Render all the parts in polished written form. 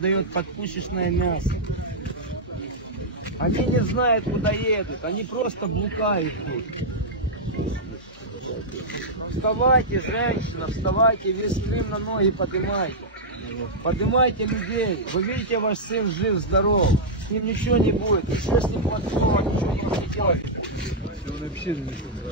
дает подпушечное мясо. Они не знают, куда едут, они просто блукают тут. Вставайте, женщина, вставайте, весь Крым на ноги поднимайте. Поднимайте людей. Вы видите, ваш сын жив, здоров. С ним ничего не будет. Ничего с ним плохого, ничего не будет делать.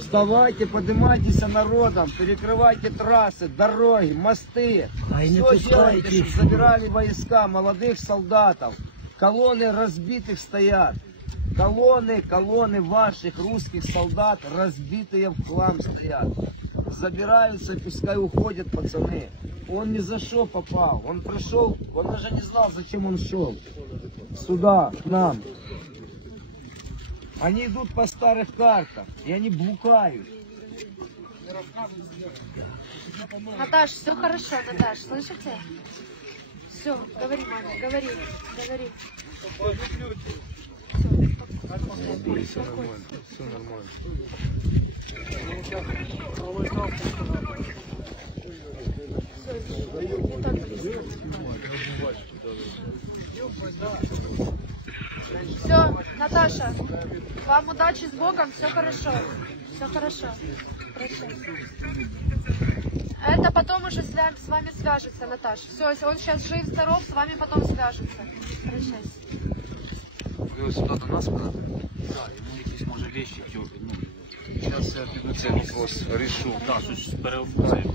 Вставайте, поднимайтесь народом, перекрывайте трассы, дороги, мосты. Все делайте, чтобы забирали войска, молодых солдатов. Колонны разбитых стоят. Колонны ваших русских солдат разбитые в хлам стоят. Забираются, пускай уходят пацаны. Он ни за что попал. Он пришел, он даже не знал, зачем он шел. Сюда, к нам. Они идут по старых картах, и они блукают. Наташ, все хорошо, Наташ, слышите? Все, говори, мама, говори. Все нормально, все нормально. Все, Наташа, вам удачи с Богом, все хорошо. Все хорошо. Прощай. Это потом уже с вами свяжется, Наташа. Все, если он сейчас жив, здоров, с вами потом свяжется. Прощайся. Ви сюди до нас будете? Так, і якісь, може, вещи, зараз я піду цей вопрос рішу. Так, щось переобуваю.